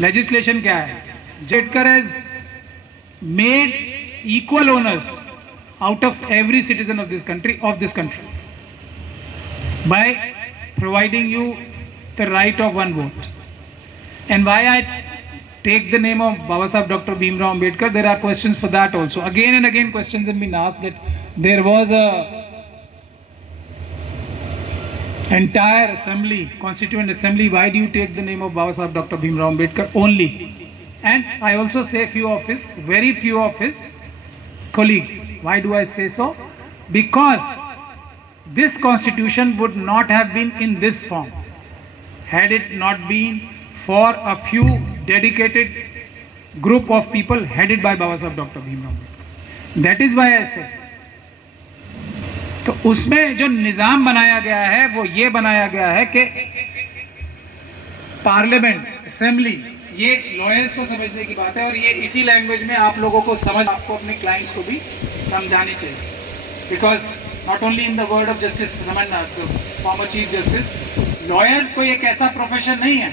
Legislation क्या है? Ambedkar has made equal owners out of every citizen of this country by providing you the right of one vote. And why I take the name of Baba Sahib Dr. Bhimrao Ambedkar, there are questions for that also. Again and again questions have been asked that there was a entire assembly, constituent assembly, why do you take the name of Baba Sahib Dr. Bhimrao Ambedkar only? And I also say very few of his colleagues. Why do I say so? Because this constitution would not have been in this form had it not been for a few dedicated group of people headed by Baba Sahib Dr. Bhimrao Ambedkar. That is why I say. तो उसमें जो निज़ाम बनाया गया है वो ये बनाया गया है कि पार्लियामेंट, असेंबली, ये लॉयर्स को समझने की बात है और ये इसी लैंग्वेज में आप लोगों को आपको अपने क्लाइंट्स को भी समझानी चाहिए. Because not only in the word of justice Ramana, former chief justice, lawyer कोई एक ऐसा प्रोफेशन नहीं है,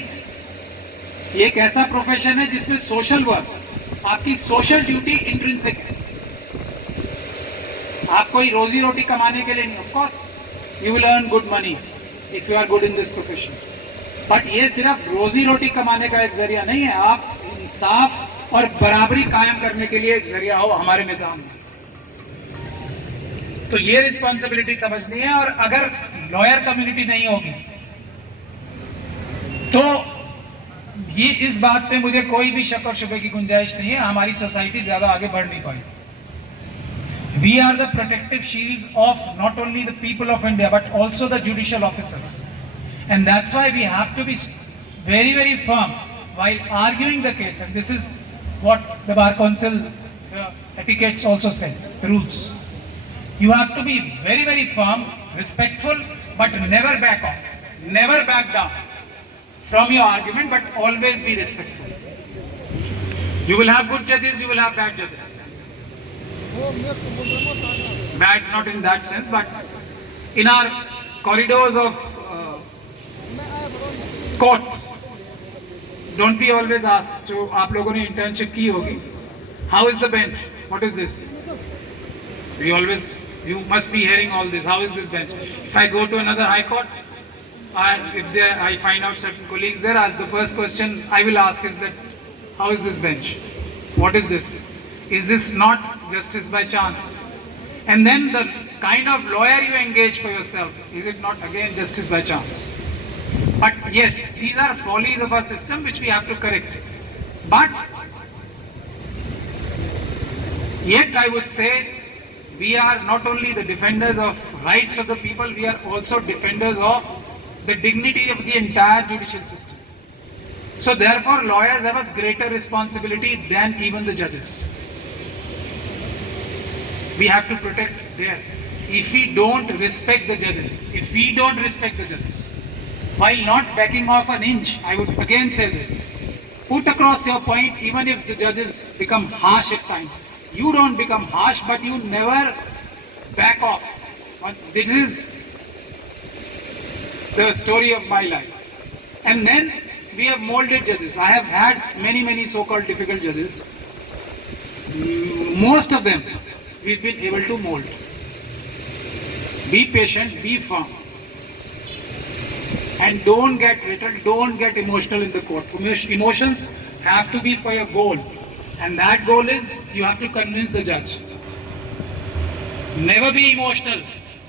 ये एक ऐसा प्रोफेशन है जिसमें सोशल वर्क, आपकी सोशल ड्यूटी इंट्रिंसिक है. आप कोई रोजी रोटी कमाने के लिए नहीं, of course you will earn good money if you are good in this profession, but ये सिर्फ रोजी रोटी कमाने का एक जरिया नहीं है, आप इंसाफ और बराबरी कायम करने के लिए एक जरिया हो हमारे निजाम में. तो ये रिस्पॉन्सिबिलिटी समझनी है. और अगर लॉयर कम्युनिटी नहीं होगी तो ये इस बात पे मुझे कोई भी शक और शुबे की गुंजाइश नहीं है, हमारी सोसाइटी ज्यादा आगे बढ़ नहीं पाएगी. We are the protective shields of not only the people of India but also the judicial officers, and that's why we have to be very, very firm while arguing the case. And this is what the Bar Council etiquettes also said, the rules. You have to be very, very firm, respectful, but never back off, never back down from your argument, but always be respectful. You will have good judges, you will have bad judges. Bad not in that sense, but in our corridors of courts, don't we always ask, जो आप लोगों ने internship की होगी, how is the bench, what is this? We always, you must be hearing all this, how is this bench? If I go to another high court, I find out certain colleagues there, the first question I will ask is that, how is this bench? What is this? Is this not justice by chance? And then the kind of lawyer you engage for yourself, is it not again justice by chance? But yes, these are follies of our system which we have to correct. But yet I would say we are not only the defenders of rights of the people, we are also defenders of the dignity of the entire judicial system. So therefore lawyers have a greater responsibility than even the judges. We have to protect their. If we don't respect the judges, while not backing off an inch, I would again say this, put across your point, even if the judges become harsh at times, you don't become harsh, but you never back off. This is the story of my life. And then we have molded judges. I have had many so-called difficult judges. Most of them we've been able to mold. Be patient, be firm, and don't get rattled, don't get emotional in the court. Emotions have to be for your goal, and that goal is you have to convince the judge. Never be emotional,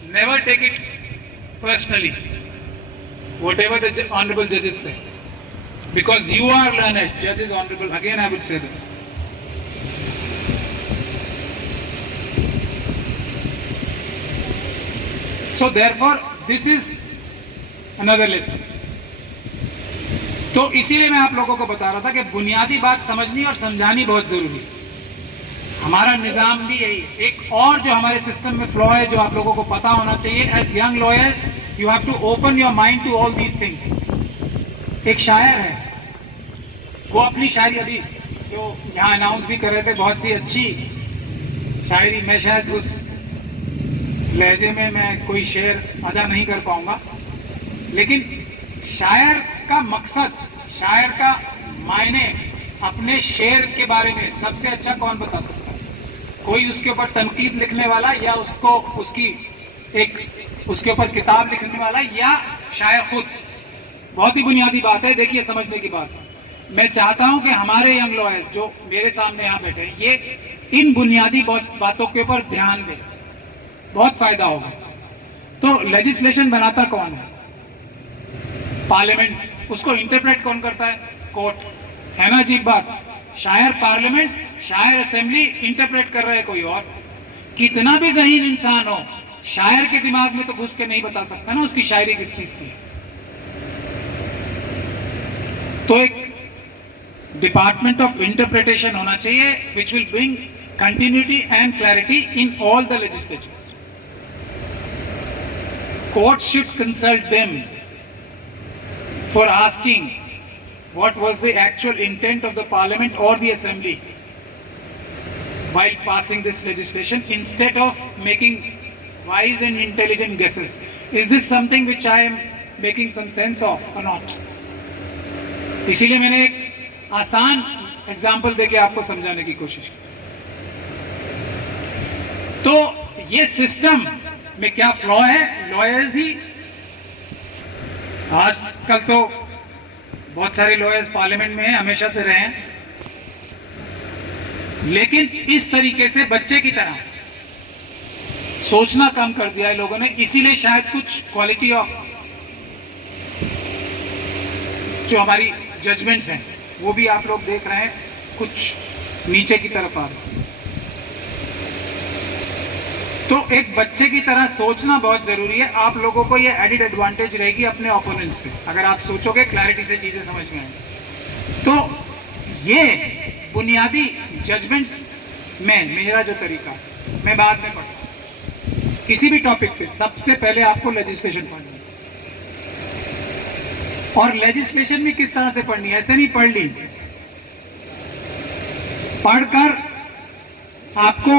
never take it personally, whatever the honorable judges say, because you are learned, judge is honorable. Again I would say this. So therefore this is another lesson. तो इसीलिए मैं आप लोगों को बता रहा था कि बुनियादी बात समझनी और समझानी बहुत जरूरी है. हमारा निज़ाम भी यही है. एक और जो हमारे सिस्टम में फ्लॉ है जो आप लोगों को पता होना चाहिए, as young lawyers you have to open your mind to all these things. एक शायर है, वो अपनी शायरी अभी जो यहाँ अनाउंस भी कर रहे थे, बहुत सी अच्छी शायरी, मैं शायद उस लहजे में मैं कोई शेर अदा नहीं कर पाऊंगा, लेकिन शायर का मकसद, शायर का मायने अपने शेर के बारे में सबसे अच्छा कौन बता सकता है? कोई उसके ऊपर तनकीद लिखने वाला, या उसको उसकी एक उसके ऊपर किताब लिखने वाला, या शायर खुद? बहुत ही बुनियादी बात है, देखिए समझने की बात है। मैं चाहता हूं कि हमारे यंग लॉयर्स जो मेरे सामने यहाँ बैठे हैं, ये इन बुनियादी बातों के ऊपर ध्यान दें, बहुत फायदा होगा। तो लेजिस्लेशन बनाता कौन है? पार्लियामेंट। उसको इंटरप्रेट कौन करता है? कोर्ट। है ना अजीब बात? शायर पार्लियामेंट, शायर असेंबली, इंटरप्रेट कर रहे हैं कोई और। कितना भी ज़हीन इंसान हो, शायर के दिमाग में तो घुस के नहीं बता सकता ना उसकी शायरी किस चीज की। तो एक डिपार्टमेंट ऑफ इंटरप्रिटेशन होना चाहिए which will bring continuity and clarity in all the legislatures. Court should consult them for asking what was the actual intent of the parliament or the assembly while passing this legislation, instead of making wise and intelligent guesses. Is this something which I am making some sense of or not? इसीलिए मैंने एक आसान example देके आपको समझाने की कोशिश की। तो ये सिस्टम में क्या फ्लॉ है? लॉयर्स ही, आजकल तो बहुत सारे लॉयर्स पार्लियामेंट में हमेशा से रहे हैं, लेकिन इस तरीके से बच्चे की तरह सोचना कम कर दिया है लोगों ने। इसीलिए शायद कुछ क्वालिटी ऑफ जो हमारी जजमेंट्स हैं वो भी आप लोग देख रहे हैं कुछ नीचे की तरफ आ रहे हैं। तो एक बच्चे की तरह सोचना बहुत जरूरी है। आप लोगों को ये एडिड एडवांटेज रहेगी अपने ओपोनेंट्स पे, अगर आप सोचोगे, क्लैरिटी से चीजें समझ में आएंगी। तो ये बुनियादी जजमेंट्स में मेरा जो तरीका, मैं बाद में पढ़ूंगा किसी भी टॉपिक पे, सबसे पहले आपको लेजिस्लेशन पढ़नी है। और लेजिस्लेशन भी किस तरह से पढ़नी है? ऐसे नहीं पढ़ ली, पढ़कर आपको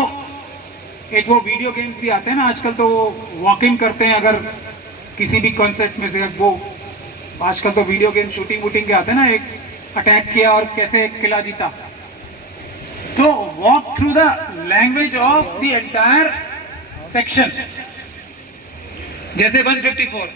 एक वो वीडियो गेम्स भी आते हैं ना आजकल, तो वो वॉक इन करते हैं अगर किसी भी कॉन्सेप्ट में से, वो आजकल तो वीडियो गेम शूटिंग वूटिंग के आते हैं ना, एक अटैक किया और कैसे एक किला जीता। तो walk through the language of the entire section, जैसे 154।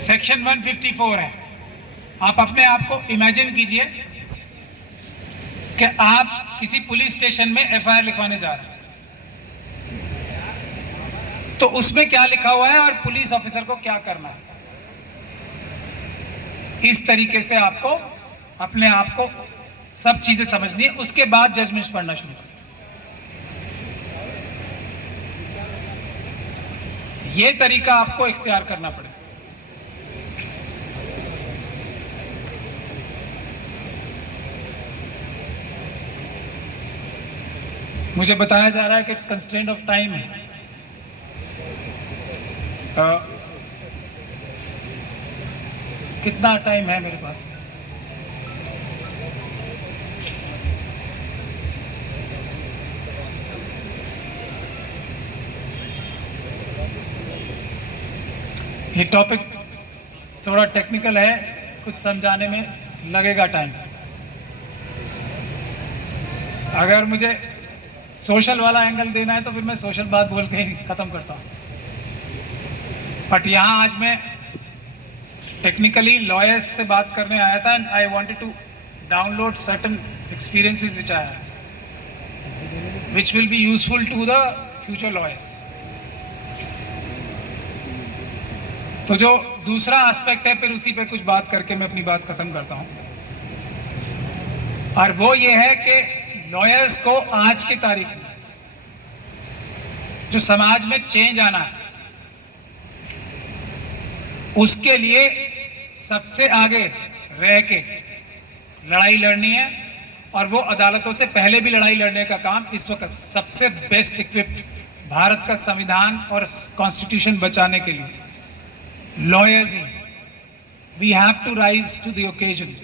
सेक्शन 154 है। आप अपने आप को इमेजिन कीजिए कि आप किसी पुलिस स्टेशन में एफआईआर लिखवाने जा रहे हैं, तो उसमें क्या लिखा हुआ है और पुलिस ऑफिसर को क्या करना है। इस तरीके से आपको अपने आप को सब चीजें समझनी है, उसके बाद जजमेंट्स पढ़ना शुरू करें। यह तरीका आपको इख्तियार करना पड़ेगा। मुझे बताया जा रहा है कि कंस्ट्रेंट ऑफ टाइम है। कितना टाइम है मेरे पास? ये टॉपिक थोड़ा टेक्निकल है, कुछ समझाने में लगेगा टाइम। अगर मुझे सोशल वाला एंगल देना है तो फिर मैं सोशल बात बोल के ही ख़त्म करता हूँ। बट यहाँ आज मैं टेक्निकली लॉयर्स से बात करने आया था, and I wanted to download certain experiences which I have, which will be useful to the future lawyers. तो जो दूसरा एस्पेक्ट है, फिर उसी पे कुछ बात करके मैं अपनी बात खत्म करता हूँ, और वो ये है कि लॉयर्स को आज की तारीख में जो समाज में चेंज आना है, उसके लिए सबसे आगे रह के लड़ाई लड़नी है। और वो अदालतों से पहले भी लड़ाई लड़ने का काम इस वक्त सबसे बेस्ट इक्विप्ड भारत का संविधान और कॉन्स्टिट्यूशन बचाने के लिए लॉयर्स ही। We have to rise to the occasion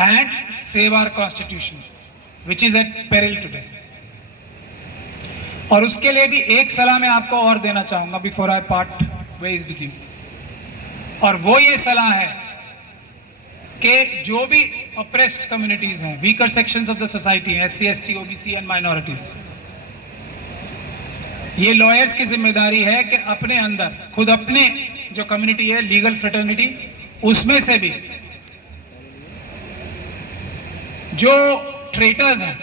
and save our constitution, which is at peril today. और उसके लिए भी एक सलाह मैं आपको और देना चाहूंगा before I part ways with you, और वो ये सलाह है कि जो भी ऑप्रेस्ड कम्युनिटीज हैं, weaker sections of the society, SC, ST, OBC and minorities, ये लॉयर्स की जिम्मेदारी है कि अपने अंदर खुद अपने जो कम्युनिटी है, लीगल फ्रेटर्निटी, उसमें से भी जो ट्रेटर्स हैं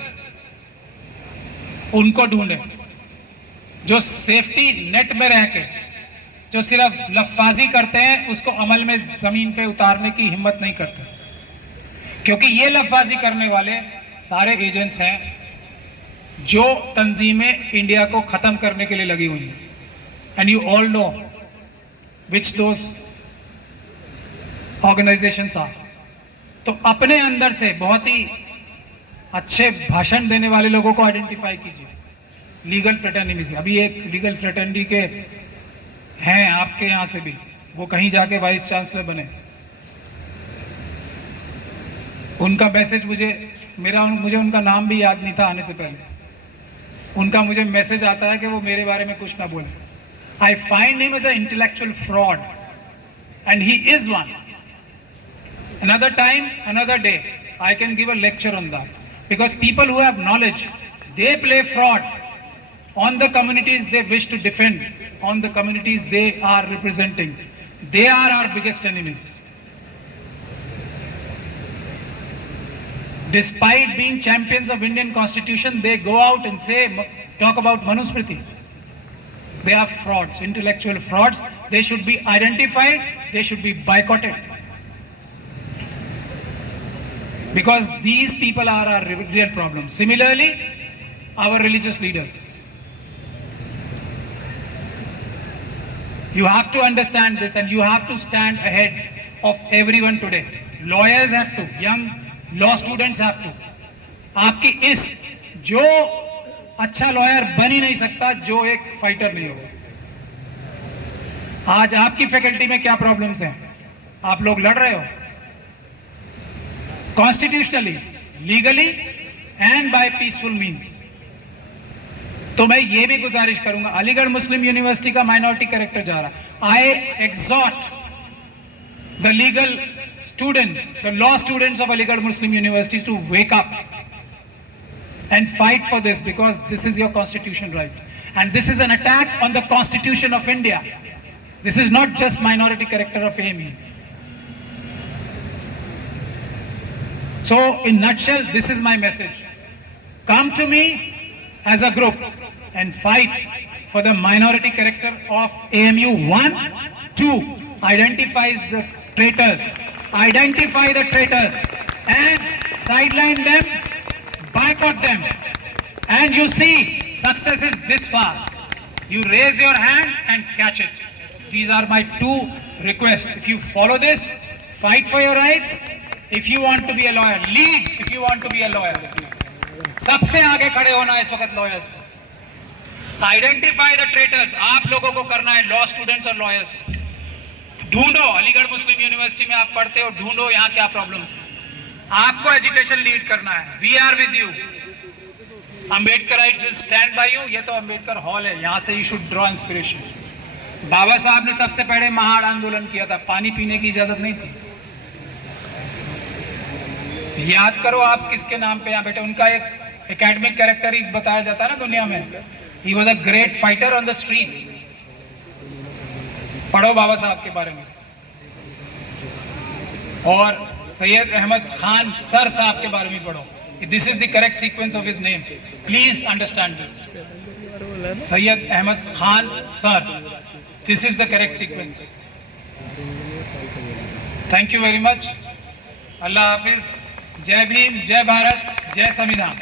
उनको ढूंढे, जो सेफ्टी नेट में रह के जो सिर्फ लफ्फाजी करते हैं उसको अमल में जमीन पे उतारने की हिम्मत नहीं करते, क्योंकि ये लफ्फाजी करने वाले सारे एजेंट्स हैं जो तंजीमें इंडिया को खत्म करने के लिए लगी हुई हैं, and you all know which those organisations are. तो अपने अंदर से बहुत ही अच्छे भाषण देने वाले लोगों को आइडेंटिफाई कीजिए, लीगल फ्रेटर्निटी से। अभी एक लीगल फ्रेटर्निटी के हैं आपके यहाँ से भी, वो कहीं जाके वाइस चांसलर बने, उनका मैसेज मुझे उनका नाम भी याद नहीं था आने से पहले, उनका मुझे मैसेज आता है कि वो मेरे बारे में कुछ ना बोले। I find him as a intellectual fraud and he is one. Another time, another day, I can give a lecture on that. Because people who have knowledge, they play fraud on the communities they wish to defend, on the communities they are representing. They are our biggest enemies. Despite being champions of Indian Constitution, they go out and talk about Manusmriti. They are frauds, intellectual frauds. They should be identified, they should be boycotted. Because these people are our real problem. Similarly, our religious leaders. You have to understand this and you have to stand ahead of everyone today. Lawyers have to, young law students have to. आपकी इस जो अच्छा lawyer बन ही नहीं सकता जो एक fighter नहीं होगा। आज आपकी फैकल्टी में क्या प्रॉब्लम्स हैं? आप लोग लड़ रहे हो constitutionally, legally and by peaceful means. तो मैं ये भी गुजारिश करूंगा, अलीगढ़ मुस्लिम यूनिवर्सिटी का माइनॉरिटी कैरेक्टर जा रहा, I exhort the legal students, the law students of Aligarh Muslim university to wake up and fight for this, because this is your constitution right and this is an attack on the Constitution of India. This is not just minority character of AME. So in nutshell, this is my message. Come to me as a group and fight for the minority character of AMU. 1, 2, identify the traitors and sideline them, boycott them, and you see success is this far. You raise your hand and catch it. These are my 2 requests. If you follow this, fight for your rights. If you want to be a lawyer, lead. If you want to be a lawyer, सबसे आगे खड़े होना इस वक्त lawyers को। Identify the traitors, आप लोगों को करना है, लॉ स्टूडेंट्स और लॉयर्स को ढूंढो। अलीगढ़ मुस्लिम यूनिवर्सिटी में आप पढ़ते हो, ढूंढो यहाँ क्या प्रॉब्लम्स है, आपको एजुटेशन लीड करना है। We are with you, Ambedkarites will stand by you. ये तो अम्बेडकर हॉल है, यहाँ से you should draw inspiration. Baba Saheb ने सबसे पहले महाड़ आंदोलन किया था, पानी पीने की इजाजत नहीं थी। याद करो आप किसके नाम पे यहाँ बैठे, उनका एक एकेडमिक कैरेक्टर ही बताया जाता है ना दुनिया में। He was a great fighter on the streets. पढ़ो बाबा साहब के बारे में। और सैयद अहमद खान सर साहब के बारे में पढ़ो। This is the correct sequence of his name, please understand this. Syed Ahmad Khan sir, this is the correct sequence. Thank you very much. Allah हाफिज। जय भीम, जय भारत, जय संविधान।